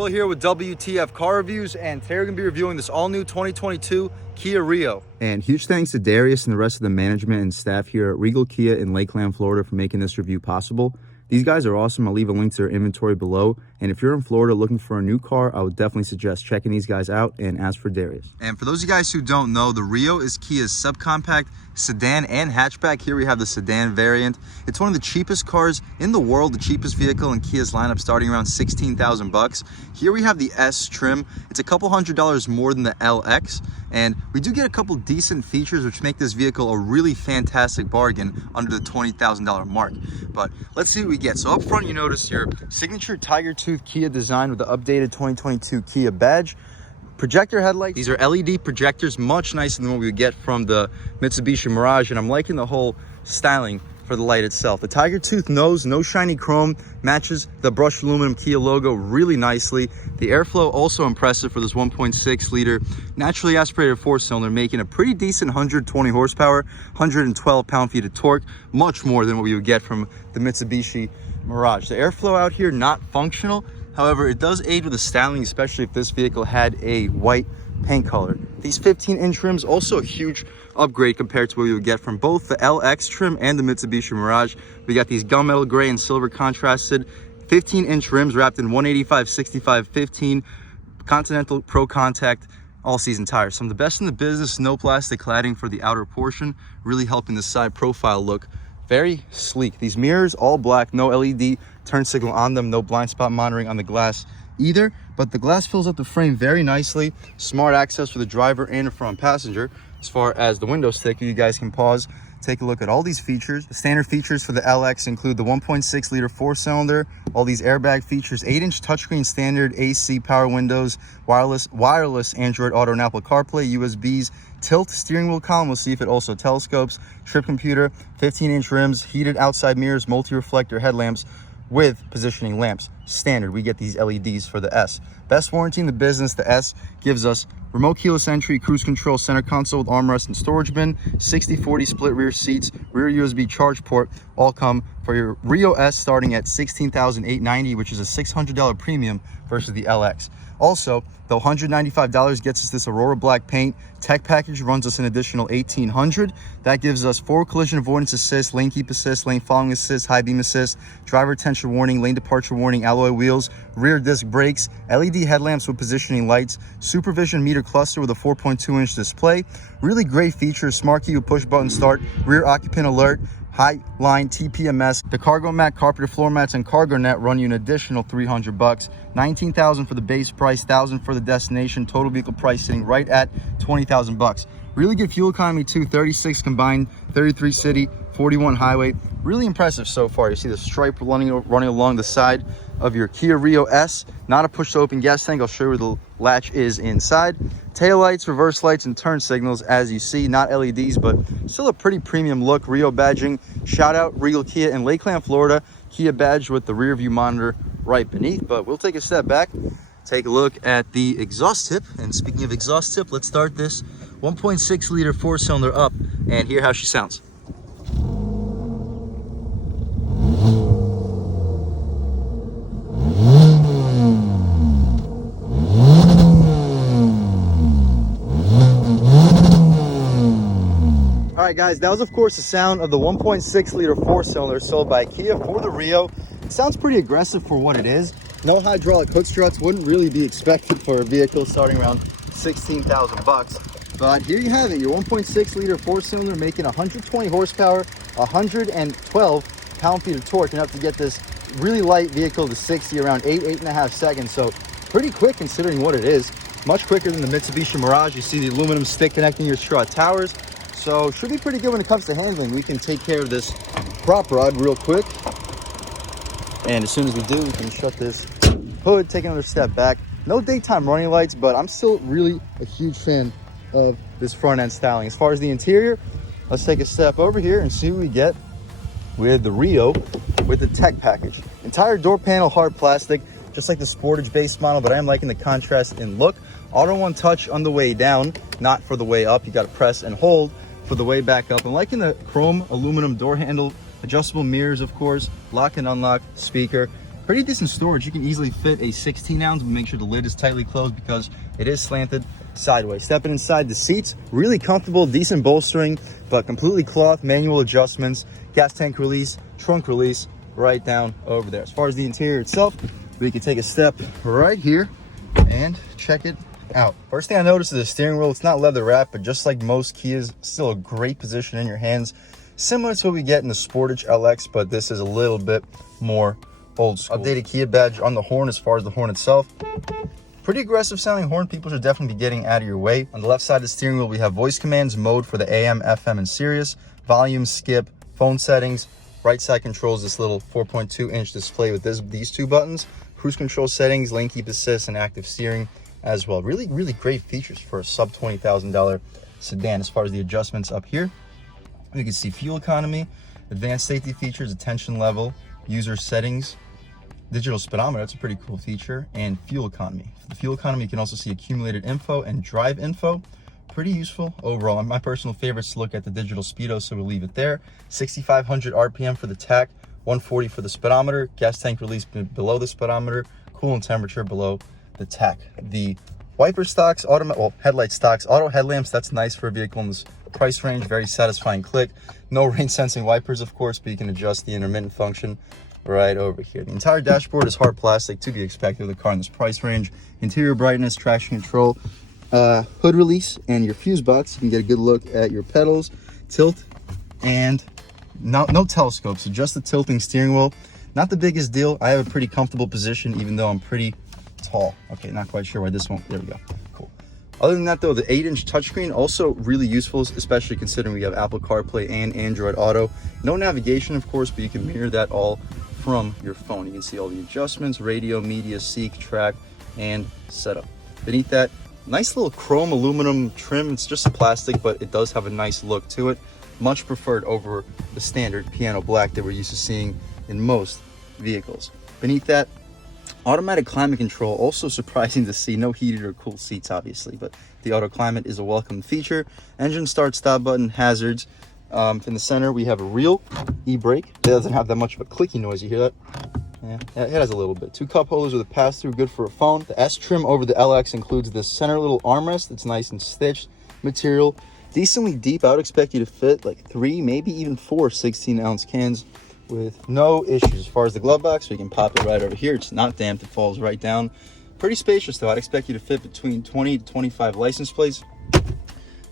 Will here with W.T.F car reviews, and today we're going to be reviewing this all-new 2022 Kia Rio. And huge thanks to Darius and the rest of the management and staff here at Regal Kia in Lakeland, Florida for making this review possible. These guys are awesome. I'll leave a link to their inventory below. And if you're in Florida looking for a new car, I would definitely suggest checking these guys out and ask for Darius. And for those of you guys who don't know, the Rio is Kia's subcompact sedan and hatchback. Here we have the sedan variant. It's one of the cheapest cars in the world, the cheapest vehicle in Kia's lineup, starting around 16,000 bucks. Here we have the S trim. It's a couple $100 more than the LX, and we do get a couple decent features which make this vehicle a really fantastic bargain under the $20,000 mark. But let's see what we get. So up front, you notice your signature tiger tooth Kia design with the updated 2022 Kia badge. Projector headlights. These are LED projectors, much nicer than what we would get from the Mitsubishi Mirage, and I'm liking the whole styling for the light itself. The tiger tooth nose, no shiny chrome, matches the brushed aluminum Kia logo really nicely. The airflow also impressive for this 1.6 liter naturally aspirated four-cylinder, making a pretty decent 120 horsepower, 112 pound-feet of torque, much more than what we would get from the Mitsubishi Mirage. The airflow out here not functional. However, it does aid with the styling, especially if this vehicle had a white paint color. These 15-inch rims, also a huge upgrade compared to what we would get from both the LX trim and the Mitsubishi Mirage. We got these gunmetal gray and silver contrasted 15-inch rims wrapped in 185/65/15 Continental Pro Contact all-season tires. Some of the best in the business, no plastic cladding for the outer portion, really helping the side profile look very sleek. These mirrors, all black, no LED turn signal on them, no blind spot monitoring on the glass either, but the glass fills up the frame very nicely. Smart access for the driver and the front passenger. As far as the window sticker, you guys can pause, take a look at all these features. The standard features for the LX include the 1.6 liter four-cylinder, all these airbag features, 8-inch touchscreen standard AC power windows, wireless Android Auto and Apple CarPlay, USBs, tilt steering wheel column, we'll see if it also telescopes, trip computer, 15-inch rims, heated outside mirrors, multi-reflector headlamps with positioning lamps. Standard, we get these LEDs for the S. Best warranty in the business, the S gives us remote keyless entry, cruise control, center console with armrest and storage bin, 60/40 split rear seats, rear USB charge port, all come for your Rio S starting at $16,890, which is a $600 premium versus the LX. Also, the $195 gets us this Aurora black paint. Tech package runs us an additional $1,800. That gives us 4 collision avoidance assist, lane keep assist, lane following assist, high beam assist, driver attention warning, lane departure warning, alloy wheels, rear disc brakes, LED headlamps with positioning lights, supervision meter cluster with a 4.2-inch display. Really great features, smart key with push button start, rear occupant alert, high line TPMS. The cargo mat, carpeted floor mats, and cargo net run you an additional $300. $19,000 for the base price, $1,000 for the destination. Total vehicle price sitting right at $20,000. Really good fuel economy too, 36 combined, 33 city, 41 highway. Really impressive so far. You see the stripe running along the side of your Kia Rio S. Not a push to open gas tank. I'll show you where the latch is inside. Tail lights, reverse lights, and turn signals, as you see, not LEDs, but still a pretty premium look. Rio badging. Shout out Regal Kia in Lakeland, Florida. Kia badge with the rear view monitor right beneath. But we'll take a step back, take a look at the exhaust tip. And speaking of exhaust tip, let's start this 1.6 liter four-cylinder up and hear how she sounds. All right, guys, that was, of course, the sound of the 1.6 liter four-cylinder sold by Kia for the Rio. It sounds pretty aggressive for what it is. No hydraulic hook struts, wouldn't really be expected for a vehicle starting around 16,000 bucks. But here you have it, your 1.6 liter four-cylinder making 120 horsepower, 112 pound-feet of torque, enough to get this really light vehicle to 60 around 8.5 seconds. So pretty quick considering what it is. Much quicker than the Mitsubishi Mirage. You see the aluminum stick connecting your strut towers. So should be pretty good when it comes to handling. We can take care of this prop rod real quick. And as soon as we do, we can shut this hood, take another step back. No daytime running lights, but I'm still really a huge fan of this front end styling. As far as the interior, let's take a step over here and see what we get with the Rio with the tech package. Entire door panel, hard plastic, just like the Sportage base model, but I am liking the contrast in look. Auto one touch on the way down, not for the way up. You got to press and hold for the way back up. I'm liking the chrome aluminum door handle, adjustable mirrors, of course, lock and unlock, speaker, Pretty decent storage. You can easily fit a 16 ounce, but make sure the lid is tightly closed because it is slanted sideways. Stepping inside, the seats, really comfortable, decent bolstering, but completely cloth, manual adjustments, gas tank release, trunk release, right down over there. As far as the interior itself, we can take a step right here and check it out. First thing I noticed is the steering wheel. It's not leather wrapped, but just like most Kias, still a great position in your hands. Similar to what we get in the Sportage LX, but this is a little bit more old school. Updated Kia badge on the horn. As far as the horn itself, pretty aggressive sounding horn. People should definitely be getting out of your way. On the left side of the steering wheel, we have voice commands mode for the AM, FM, and Sirius, volume, skip, phone settings. Right side controls this little 4.2-inch display with these two buttons. Cruise control settings, lane keep assist, and active steering as well. Really, really great features for a sub $20,000 sedan. As far as the adjustments up here, you can see fuel economy, advanced safety features, attention level, user settings, digital speedometer, that's a pretty cool feature, and fuel economy. For the fuel economy, you can also see accumulated info and drive info. Pretty useful overall. My personal favorite is to look at the digital speedo, so we'll leave it there. 6,500 RPM for the tach, 140 for the speedometer, gas tank release below the speedometer, coolant temperature below the tach. The wiper stocks, headlight stocks, auto headlamps, that's nice for a vehicle in this price range. Very satisfying click. No rain sensing wipers, of course, but you can adjust the intermittent function right over here. The entire dashboard is hard plastic, to be expected with a car in this price range. Interior brightness, traction control, hood release, and your fuse box. You can get a good look at your pedals, tilt, and no telescope, so just the tilting steering wheel. Not the biggest deal. I have a pretty comfortable position, even though I'm pretty tall. Okay, not quite sure why this won't. There we go. Cool. Other than that, though, the 8-inch touchscreen also really useful, especially considering we have Apple CarPlay and Android Auto. No navigation, of course, but you can mirror that all from your phone. You can see all the adjustments: radio, media, seek, track, and setup. Beneath that, nice little chrome aluminum trim. It's just plastic, but it does have a nice look to it. Much preferred over the standard piano black that we're used to seeing in most vehicles. Beneath that, automatic climate control. Also surprising to see. No heated or cooled seats, obviously, but the auto climate is a welcome feature. Engine start stop button, hazards. In the center, we have a real e-brake. It doesn't have that much of a clicky noise. You hear that? Yeah, it has a little bit. 2 cup holders with a pass-through, good for a phone. The S trim over the LX includes this center little armrest. It's nice and stitched material. Decently deep. I would expect you to fit like 3, maybe even 4 16-ounce cans with no issues. As far as the glove box, we can pop it right over here. It's not damp. It falls right down. Pretty spacious, though. I'd expect you to fit between 20 to 25 license plates.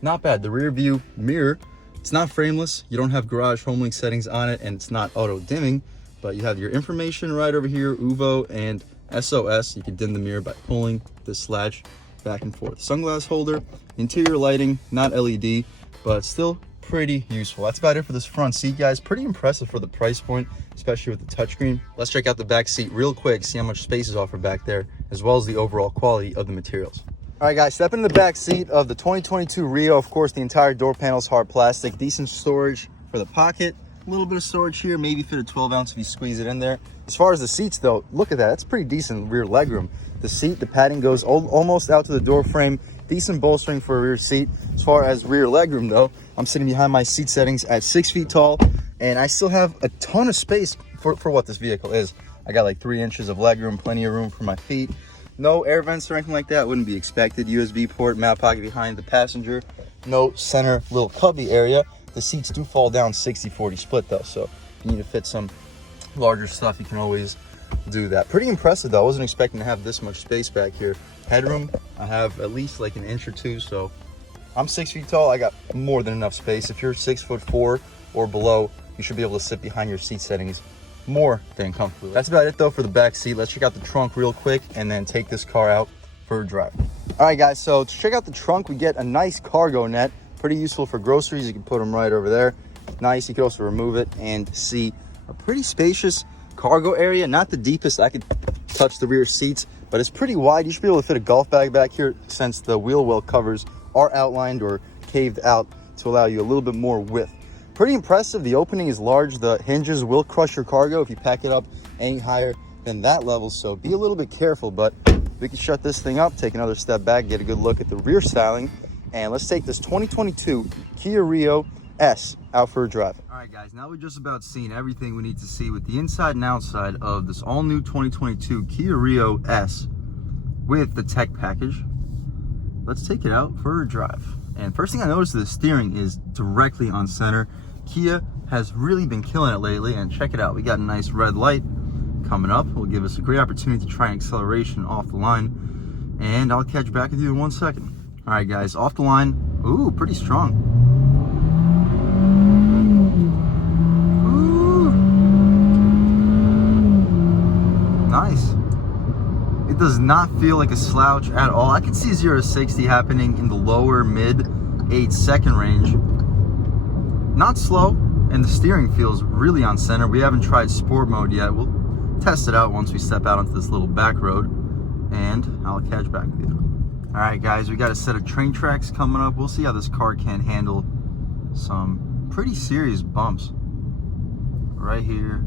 Not bad. The rear view mirror, it's not frameless. You don't have garage home link settings on it, and it's not auto dimming, but you have your information right over here, UVO and SOS. You can dim the mirror by pulling this latch back and forth. Sunglass holder, interior lighting, not LED, but still pretty useful. That's about it for this front seat, guys. Pretty impressive for the price point, especially with the touchscreen. Let's check out the back seat real quick, see how much space is offered back there, as well as the overall quality of the materials. All right, guys, step into the back seat of the 2022 Rio. Of course, the entire door panel is hard plastic. Decent storage for the pocket. A little bit of storage here, maybe fit a 12-ounce if you squeeze it in there. As far as the seats, though, look at that. That's pretty decent rear legroom. The seat, the padding goes almost out to the door frame. Decent bolstering for a rear seat. As far as rear legroom, though, I'm sitting behind my seat settings at 6 feet tall, and I still have a ton of space for what this vehicle is. I got like 3 inches of legroom, plenty of room for my feet. No air vents or anything like that, wouldn't be expected. USB port, mat pocket behind the passenger. No center little cubby area. The seats do fall down 60-40 split though, so if you need to fit some larger stuff, you can always do that. Pretty impressive though. I wasn't expecting to have this much space back here. Headroom, I have at least like an inch or two, so I'm 6 feet tall. I got more than enough space. If you're 6'4" or below, you should be able to sit behind your seat settings more than comfortably. That's about it though for the back seat. Let's check out the trunk real quick and then take this car out for a drive. All right, guys, so to check out the trunk, we get a nice cargo net. Pretty useful for groceries. You can put them right over there. Nice. You can also remove it and see a pretty spacious cargo area. Not the deepest. I could touch the rear seats, but it's pretty wide. You should be able to fit a golf bag back here since the wheel well covers are outlined or caved out to allow you a little bit more width. Pretty impressive. The opening is large. The hinges will crush your cargo if you pack it up any higher than that level, so be a little bit careful. But we can shut this thing up, take another step back, get a good look at the rear styling, and let's take this 2022 Kia Rio S out for a drive. All right, guys, now we're just about seen everything we need to see with the inside and outside of this all-new 2022 Kia Rio S with the tech package. Let's take it out for a drive. And first thing I noticed, the steering is directly on center. Kia has really been killing it lately, and check it out. We got a nice red light coming up. Will give us a great opportunity to try an acceleration off the line, and I'll catch back with you in 1 second. All right, guys, off the line. Ooh, pretty strong. Ooh. Nice. It does not feel like a slouch at all. I can see 0 to 60 happening in the lower mid 8-second range. Not slow, and the steering feels really on center. We haven't tried sport mode yet. We'll test it out once we step out onto this little back road, and I'll catch back with you. All right, guys, we got a set of train tracks coming up. We'll see how this car can handle some pretty serious bumps right here.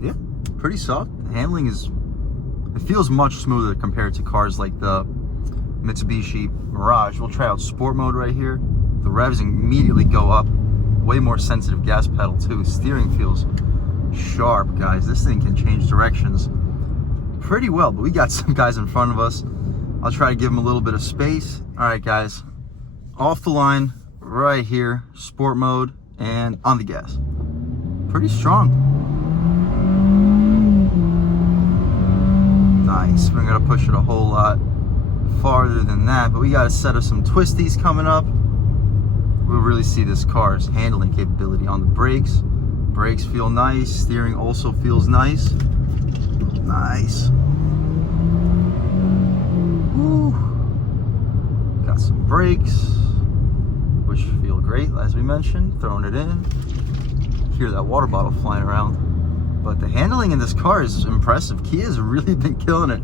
Yeah, pretty soft. The handling it feels much smoother compared to cars like the Mitsubishi Mirage. We'll try out sport mode right here. The revs immediately go up. Way more sensitive gas pedal too. Steering feels sharp, guys. This thing can change directions pretty well, but we got some guys in front of us. I'll try to give them a little bit of space. All right, guys, off the line right here, sport mode, and on the gas. Pretty strong. Nice. We're gonna push it a whole lot farther than that, but we got a set of some twisties coming up. We'll really see this car's handling capability on the brakes. Brakes feel nice. Steering also feels nice. Nice. Woo. Got some brakes, which feel great, as we mentioned. Throwing it in. Hear that water bottle flying around. But the handling in this car is impressive. Kia's really been killing it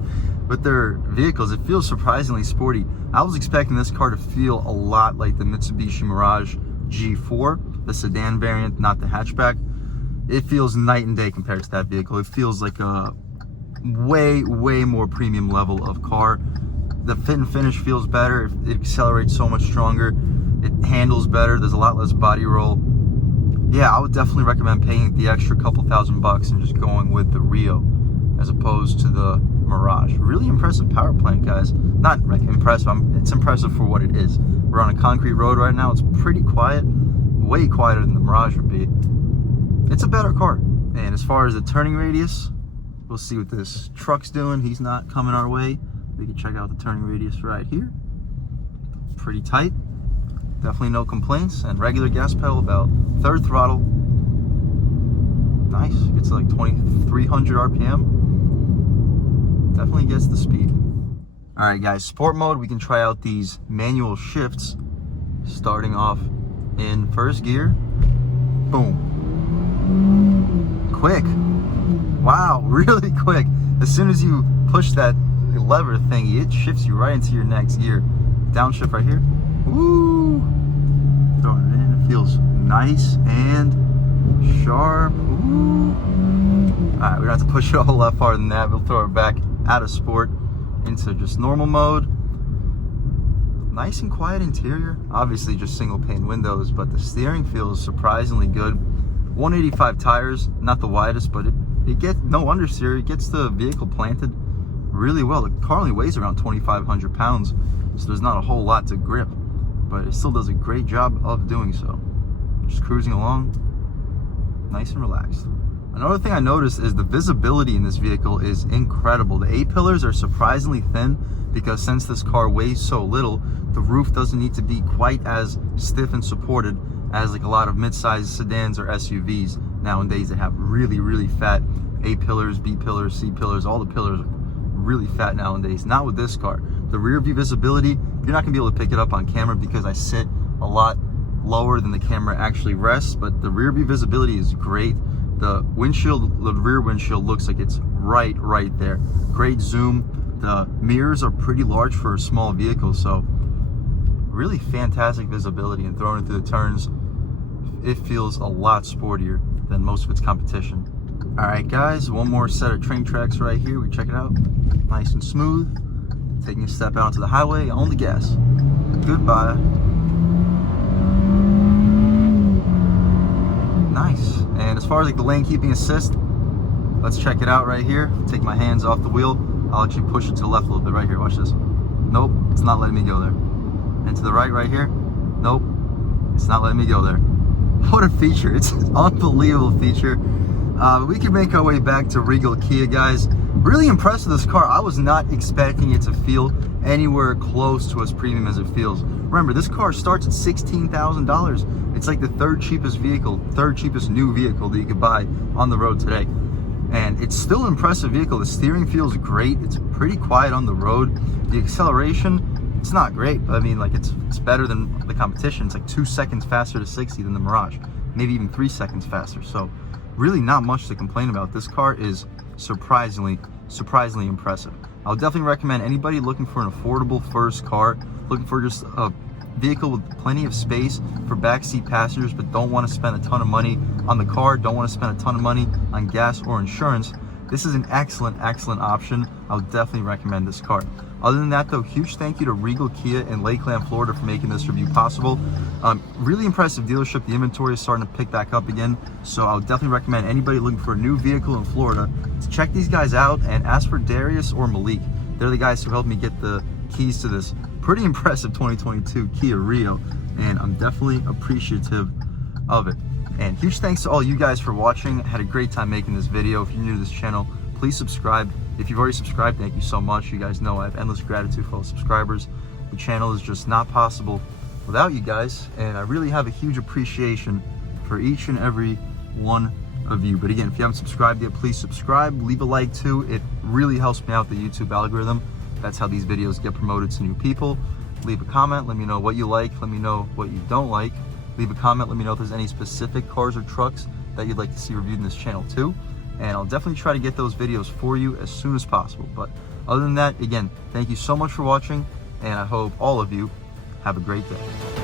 with their vehicles. It feels surprisingly sporty. I was expecting this car to feel a lot like the Mitsubishi Mirage G4, the sedan variant, not the hatchback. It feels night and day compared to that vehicle. It feels like a way more premium level of car. The fit and finish feels better. It accelerates so much stronger. It handles better. There's a lot less body roll. Yeah, I would definitely recommend paying the extra couple $1,000 and just going with the Rio as opposed to the Mirage. Really impressive power plant, guys. Not like impressive, it's impressive for what it is. We're on a concrete road right now. It's pretty quiet, way quieter than the Mirage would be. It's a better car. And as far as the turning radius, we'll see what this truck's doing. He's not coming our way. We can check out the turning radius right here. Pretty tight. Definitely no complaints. And regular gas pedal, about third throttle. Nice. It's like 2,300 RPM. Definitely gets the speed. All right, guys, sport mode. We can try out these manual shifts. Starting off in first gear. Boom. Quick. Wow, really quick. As soon as you push that lever thingy, it shifts you right into your next gear. Downshift right here. Woo! Throwing it in. It feels nice and sharp. Woo! Alright, we don't have to push it a whole lot farther than that. We'll throw it back out of sport into just normal mode. Nice and quiet interior. Obviously just single pane windows, but the steering feels surprisingly good. 185 tires, not the widest, but it gets no understeer. It gets the vehicle planted really well. The car only weighs around 2,500 pounds, so there's not a whole lot to grip, but it still does a great job of doing so. Just cruising along, nice and relaxed. Another thing I noticed is the visibility in this vehicle is incredible. The A-pillars are surprisingly thin because since this car weighs so little, the roof doesn't need to be quite as stiff and supported as like a lot of mid-sized sedans or SUVs nowadays that have really fat A-pillars, B-pillars, C-pillars. All the pillars are really fat nowadays. Not with this car. The rear view visibility, you're not gonna be able to pick it up on camera because I sit a lot lower than the camera actually rests, but the rear view visibility is great. The windshield, the rear windshield looks like it's right there. Great zoom. The mirrors are pretty large for a small vehicle, so really fantastic visibility, and throwing it through the turns, it feels a lot sportier than most of its competition. All right, guys, one more set of train tracks right here. We check it out. Nice and smooth. Taking a step out onto the highway on the gas. Goodbye. as far as like the lane keeping assist, let's check it out right here. Take my hands off the wheel. I'll actually push it to the left a little bit right here. Watch this. Nope, it's not letting me go there. And to the right here. Nope, it's not letting me go there. What a feature. It's an unbelievable feature. We can make our way back to Regal Kia, guys. Really impressed with this car. I was not expecting it to feel anywhere close to as premium as it feels. Remember, this car starts at $16,000. It's like the third cheapest new vehicle that you could buy on the road today. And it's still an impressive vehicle. The steering feels great. It's pretty quiet on the road. The acceleration, it's not great, but I mean, like, it's better than the competition. It's like 2 seconds faster to 60 than the Mirage, maybe even 3 seconds faster. So really not much to complain about. This car is surprisingly impressive. I'll definitely recommend anybody looking for an affordable first car, looking for just a vehicle with plenty of space for backseat passengers, but don't want to spend a ton of money on the car, don't want to spend a ton of money on gas or insurance. This is an excellent option. I would definitely recommend this car. Other than that though, huge thank you to Regal Kia in Lakeland, Florida for making this review possible. Really impressive dealership. The inventory is starting to pick back up again. So I would definitely recommend anybody looking for a new vehicle in Florida to check these guys out and ask for Darius or Malik. They're the guys who helped me get the keys to this pretty impressive 2022 Kia Rio, and I'm definitely appreciative of it. And huge thanks to all you guys for watching. I had a great time making this video. If you're new to this channel, please subscribe. If you've already subscribed, thank you so much. You guys know I have endless gratitude for all subscribers. The channel is just not possible without you guys, and I really have a huge appreciation for each and every one of you. But again, if you haven't subscribed yet, please subscribe. Leave a like too. It really helps me out, the YouTube algorithm. That's how these videos get promoted to new people. Leave a comment, let me know what you like, let me know what you don't like. Leave a comment, let me know if there's any specific cars or trucks that you'd like to see reviewed in this channel too. And I'll definitely try to get those videos for you as soon as possible. But other than that, again, thank you so much for watching, and I hope all of you have a great day.